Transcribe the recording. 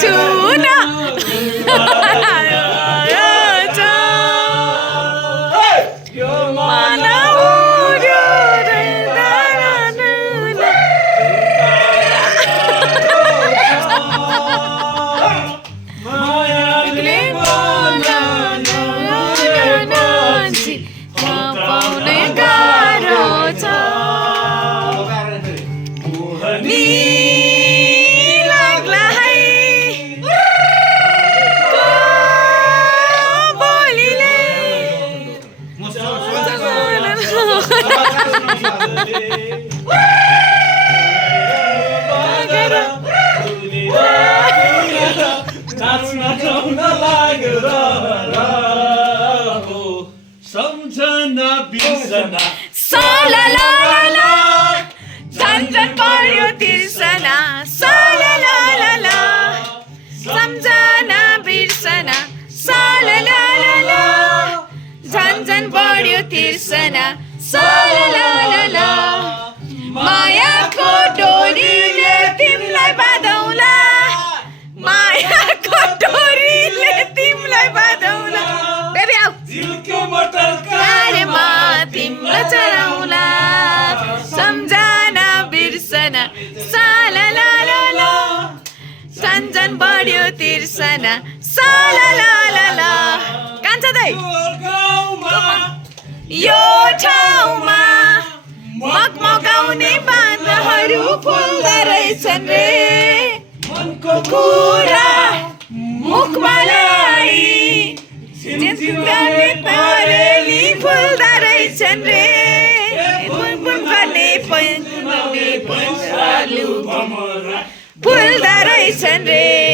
छुन सम्झना बिर्सना सालालाला झन्झन पर्यो तिर्सना सालालाला सम्झना बिर्सना सालालाला झन्झन पर्यो तिर्सना सालालाला मायाको डोरीले तिमीलाई बाँधौला मायाको डोरीले तिमीलाई बाँधौला बेबी आऊ दिलको मटर कार्यमा तिम्रो चढाउला सम्झना बिर्सना सालालाला सम्झन बढ्यो तिर्सना सालालाला कान्छ दाइ यो ठाउँमा मगमगाउने बाँधहरू फुल्दा रहेछन् रे मनको कुरा मुखमा लाई जिन्दगी तरेली फुल्दा रहेछन् रे बुनबुन गर्ने पैसालु फुल्दा रहेछन् रे